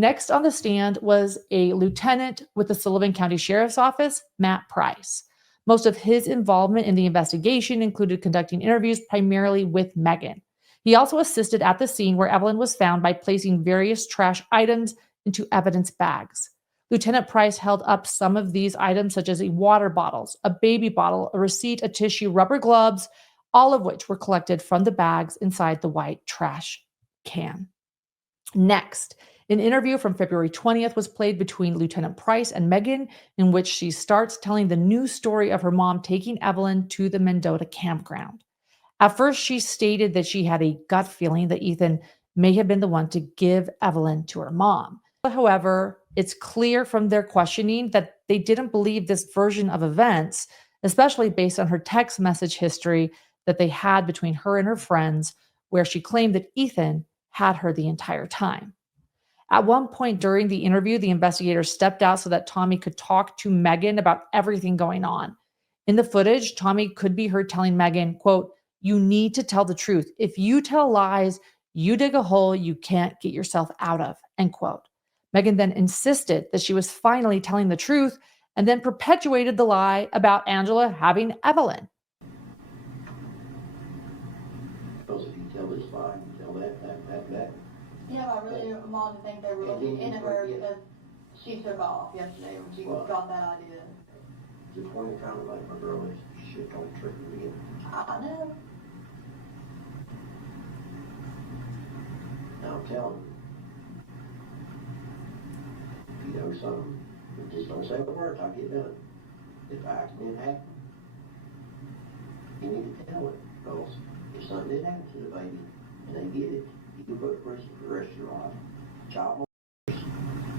Next on the stand was a lieutenant with the Sullivan County Sheriff's Office, Matt Price. Most of his involvement in the investigation included conducting interviews primarily with Megan. He also assisted at the scene where Evelyn was found by placing various trash items into evidence bags. Lieutenant Price held up some of these items, such as water bottles, a baby bottle, a receipt, a tissue, rubber gloves, all of which were collected from the bags inside the white trash can. Next, an interview from February 20th was played between Lieutenant Price and Megan, in which she starts telling the new story of her mom taking Evelyn to the Mendota campground. At first, she stated that she had a gut feeling that Ethan may have been the one to give Evelyn to her mom. However, it's clear from their questioning that they didn't believe this version of events, especially based on her text message history that they had between her and her friends, where she claimed that Ethan had her the entire time. At one point during the interview, the investigator stepped out so that Tommy could talk to Megan about everything going on. In the footage, Tommy could be heard telling Megan, quote, "You need to tell the truth. If you tell lies, you dig a hole you can't get yourself out of," end quote. Megan then insisted that she was finally telling the truth and then perpetuated the lie about Angela having Evelyn. Because if you tell this lie, you tell that. Yeah, but I really didn't want Mom to think they were looking into her because she took off yesterday when she got that idea. The point of trying to make my girl is shit don't trick me again. I know. Now I'm telling you. If you know something, just don't say the word, I'll get done. If an accident happens, you need to tell it, because if something did happen to the baby, and they get it, you can put prison for the rest of your life. Child molesters,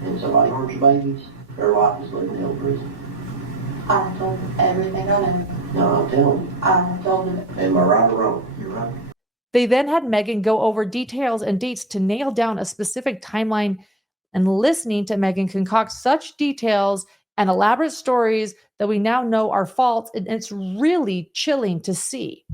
and somebody harms your babies, their life is living hell prison. I told them everything I know. No, I'm telling you. I told them. Am I right or wrong? You're right. They then had Megan go over details and dates to nail down a specific timeline, and listening to Megan concoct such details and elaborate stories that we now know are false, and it's really chilling to see.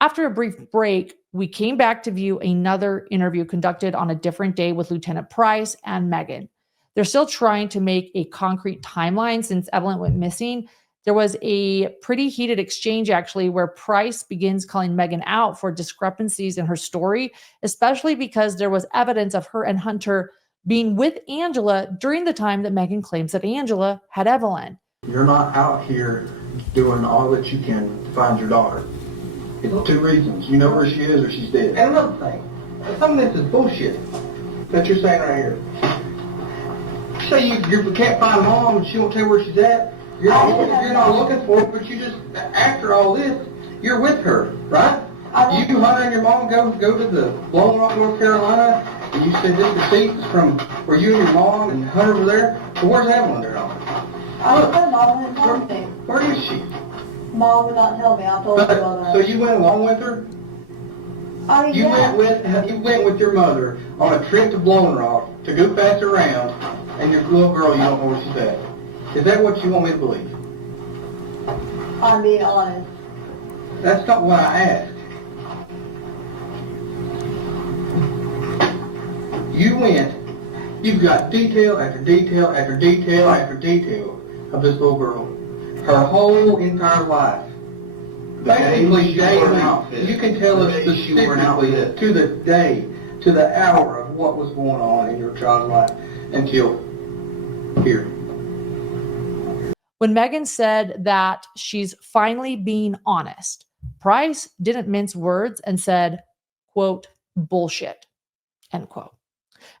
After a brief break, we came back to view another interview conducted on a different day with Lieutenant Price and Megan. They're still trying to make a concrete timeline since Evelyn went missing. There was a pretty heated exchange, actually, where Price begins calling Megan out for discrepancies in her story, especially because there was evidence of her and Hunter being with Angela during the time that Megan claims that Angela had Evelyn. You're not out here doing all that you can to find your daughter. It's two reasons. You know where she is or she's dead. And another thing, some of this is bullshit that you're saying right here. Say you can't find mom and she won't tell you where she's at. You're not looking for her, but you just, after all this, you're with her, right? You, Hunter, and your mom go to the Blowing Rock, North Carolina, and you said this receipt is from where you and your mom and Hunter were there. So where's Evelyn there? I don't know, Mom wouldn't tell me. Where is she? Mom would not tell me. I told her about that. So you went along with her? I mean, You yeah. went with your mother on a trip to Blowing Rock to go pass her around, and your little girl, you don't know where she's at. Is that what you want me to believe? I'm being honest. That's not what I asked. You went, you've got detail after detail after detail after detail of this little girl. Her whole entire life. Basically, daily, you can tell us specifically to the day, to the hour of what was going on in your child's life until here. When Megan said that she's finally being honest, Price didn't mince words and said, quote, "bullshit," end quote.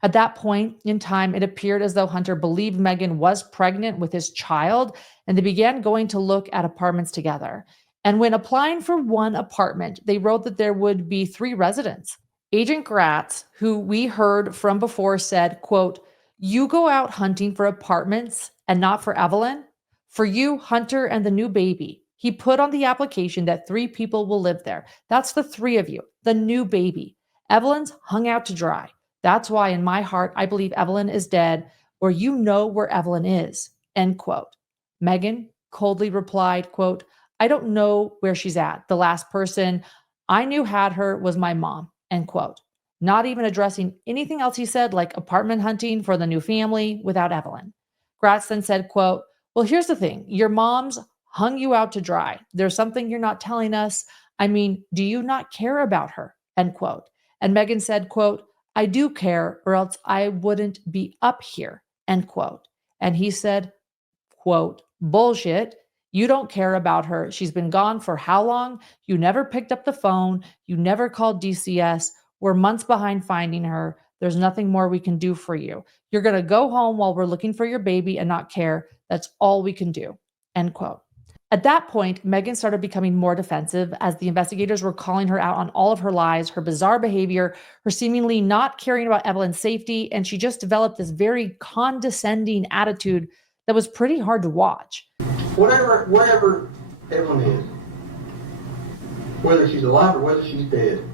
At that point in time, it appeared as though Hunter believed Megan was pregnant with his child, and they began going to look at apartments together. And when applying for one apartment, they wrote that there would be 3 residents. Agent Gratz, who we heard from before, said, quote, "You go out hunting for apartments and not for Evelyn? For you, Hunter, and the new baby." He put on the application that 3 people will live there. That's the 3 of you, the new baby. Evelyn's hung out to dry. That's why in my heart, I believe Evelyn is dead, or you know where Evelyn is, end quote. Megan coldly replied, quote, "I don't know where she's at. The last person I knew had her was my mom," end quote. not even addressing anything else he said, like apartment hunting for the new family without Evelyn. Gratz then said, quote, "Well, here's the thing. Your mom's hung you out to dry. There's something you're not telling us. I mean, do you not care about her?" End quote. And Megan said, quote, "I do care, or else I wouldn't be up here," end quote. And he said, quote, "Bullshit. You don't care about her. She's been gone for how long? You never picked up the phone. You never called DCS. We're months behind finding her. There's nothing more we can do for you. You're going to go home while we're looking for your baby and not care. That's all we can do," end quote. At that point, Megan started becoming more defensive as the investigators were calling her out on all of her lies, her bizarre behavior, her seemingly not caring about Evelyn's safety, and she just developed this very condescending attitude that was pretty hard to watch. Wherever Evelyn is, whether she's alive or whether she's dead,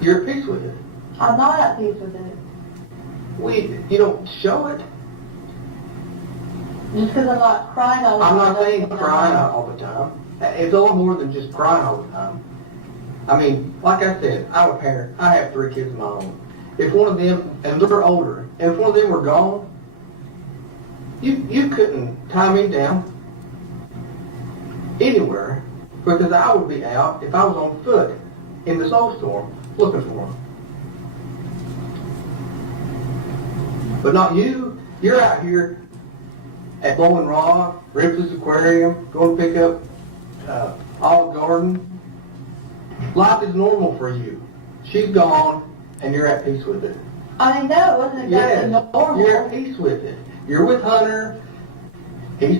you're at peace with it. I'm not at peace with it. You don't show it. Just because I'm not crying all the time. I'm not saying crying all the time. It's a lot more than just crying all the time. I mean, like I said, I'm a parent. I have 3 kids of my own. If one of them, and they're older, and if one of them were gone, you couldn't tie me down anywhere, because I would be out if I was on foot in the snowstorm looking for them. But not you. You're out here at Blowing Rock, Ripley's Aquarium, going to pick up Olive Garden. Life is normal for you. She's gone, and you're at peace with it. I mean, no, it wasn't exactly normal. You're at peace with it. You're with Hunter. You're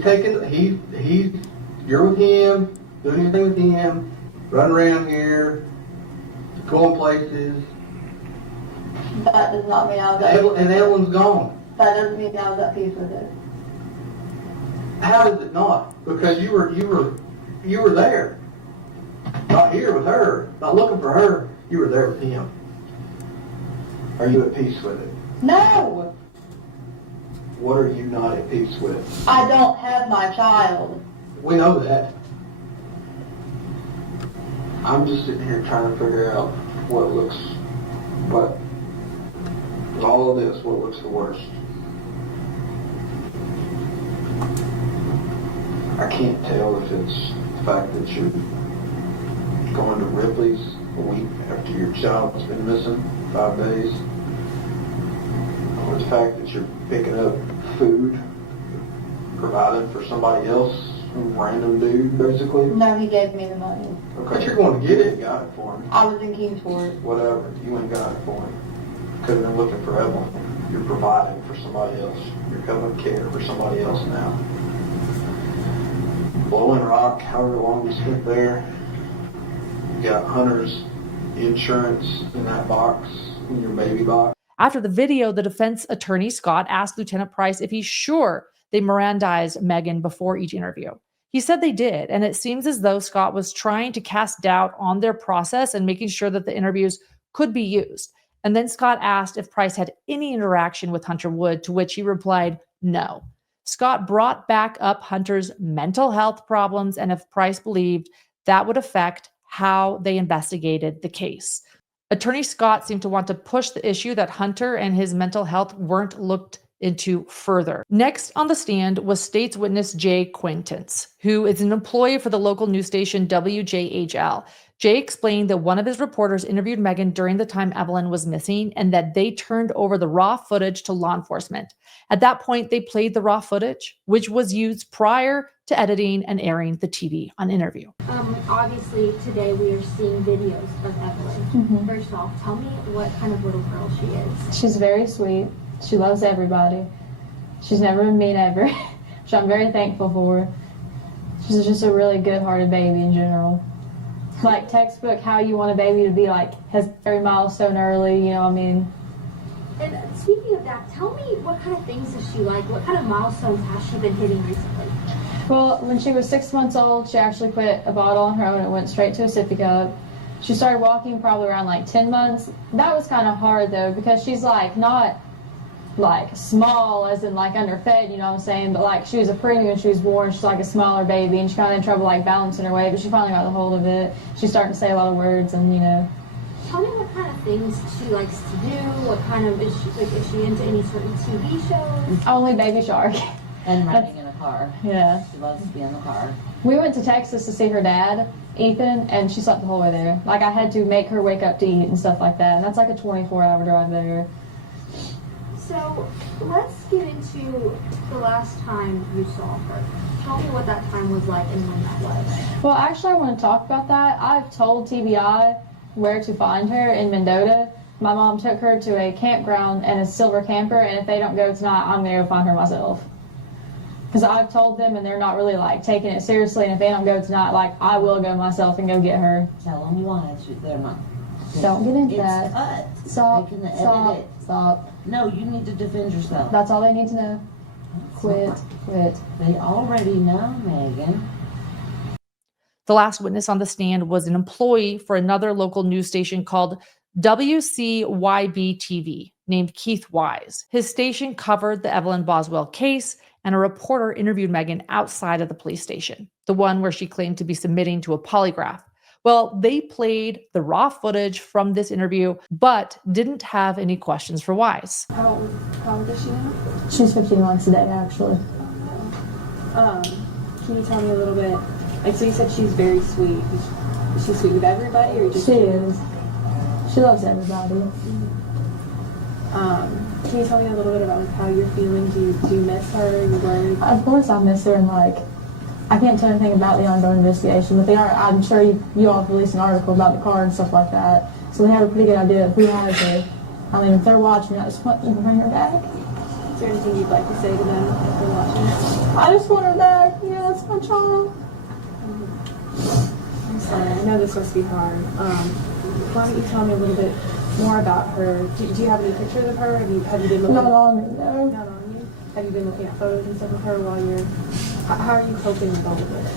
with him, doing anything with him, running around here, going places. That does not mean I was at peace. And Evelyn's gone. That doesn't mean I was at peace with it. How is it not? Because you were there. Not here with her, not looking for her. You were there with him. Are you at peace with it? No! What are you not at peace with? I don't have my child. We know that. I'm just sitting here trying to figure out what in all of this, what looks the worst. I can't tell if it's the fact that you're going to Ripley's a week after your child's been missing 5 days, or the fact that you're picking up food provided for somebody else, some random dude, basically. No, he gave me the money. Okay, but you're going to get it and got it for him. I was in Kingsport. Whatever, you ain't got it for him. Could have been looking for Evelyn. You're providing for somebody else. You're coming to care for somebody else now. Blowing Rock, however long you spent there, you got Hunter's insurance in that box, in your baby box. After the video, the defense attorney, Scott, asked Lieutenant Price if he's sure they Mirandized Megan before each interview. He said they did, and it seems as though Scott was trying to cast doubt on their process and making sure that the interviews could be used. And then Scott asked if Price had any interaction with Hunter Wood, to which he replied, no. Scott brought back up Hunter's mental health problems and if Price believed that would affect how they investigated the case. Attorney Scott seemed to want to push the issue that Hunter and his mental health weren't looked into further. Next on the stand was state's witness Jay Quintance, who is an employee for the local news station WJHL. Jay explained that one of his reporters interviewed Megan during the time Evelyn was missing and that they turned over the raw footage to law enforcement. At that point, they played the raw footage, which was used prior to editing and airing the TV on interview. Obviously, today we are seeing videos of Evelyn. Mm-hmm. First off, tell me what kind of little girl she is. She's very sweet. She loves everybody. She's never been mean ever, which I'm very thankful for. She's just a really good-hearted baby in general. Like textbook how you want a baby to be, like has every milestone early, you know what I mean? And speaking of that, tell me what kind of things is she like? What kind of milestones has she been hitting recently? Well, when she was 6 months old, she actually put a bottle on her own and it went straight to a sippy cup. She started walking probably around like 10 months. That was kind of hard though, because she's like not like small as in like underfed, you know what I'm saying, but like she was a preemie when she was born. She's like a smaller baby and she kind of had trouble like balancing her weight, but she finally got the hold of it. She's starting to say a lot of words and, you know. Tell me what kind of things she likes to do. What kind of is she into any certain TV shows? Only Baby Shark. And riding in a car. Yeah. She loves to be in the car. We went to Texas to see her dad, Ethan, and she slept the whole way there. Like, I had to make her wake up to eat and stuff like that. And that's like a 24-hour drive there. So let's get into the last time you saw her. Tell me what that time was like and when that was. Well, actually, I want to talk about that. I've told TBI where to find her in Mendota. My mom took her to a campground and a silver camper, and if they don't go tonight, I'm going to go find her myself. Because I've told them, and they're not really, like, taking it seriously, and if they don't go tonight, like, I will go myself and go get her. Tell them why. They're not. Don't get into It's that. cut. Stop. They can edit Stop. it. Stop. No, you need to defend yourself. That's all they need to know. Quit. Quit. They already know, Megan. The last witness on the stand was an employee for another local news station called WCYB TV, named Keith Wise. His station covered the Evelyn Boswell case, and a reporter interviewed Megan outside of the police station, the one where she claimed to be submitting to a polygraph. Well, they played the raw footage from this interview, but didn't have any questions for Wise. How old is she now? She's 15 months today, actually. Can you tell me a little bit? Like, so you said she's very sweet. Is she sweet with everybody, or just? She is. She loves everybody. Can you tell me a little bit about like how you're feeling? Do you miss her? Are you worried? Of course I miss her, and like, I can't tell anything about the ongoing investigation, but they are, I'm sure you all released an article about the car and stuff like that, so they have a pretty good idea of who has her. I mean, if they're watching, I just want them to bring her back. Is there anything you'd like to say to them if they're watching? I just want her back. Yeah, that's my child. I'm sorry. I know this must be hard. Why don't you tell me a little bit more about her? Do you have any pictures of her? Have you been looking? Not on me, no. Not on you. Have you been looking at photos and stuff of her while you're? How are you coping with all of this?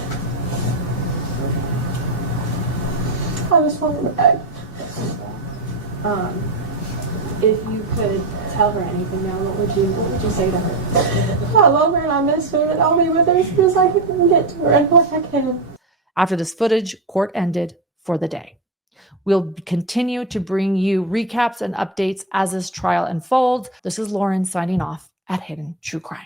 I just want her back. If you could tell her anything now, what would you say to her? I love her and I miss her, and I'll be with her as soon as I can get to her and like I can. After this footage, court ended for the day. We'll continue to bring you recaps and updates as this trial unfolds. This is Lauren signing off at Hidden True Crime.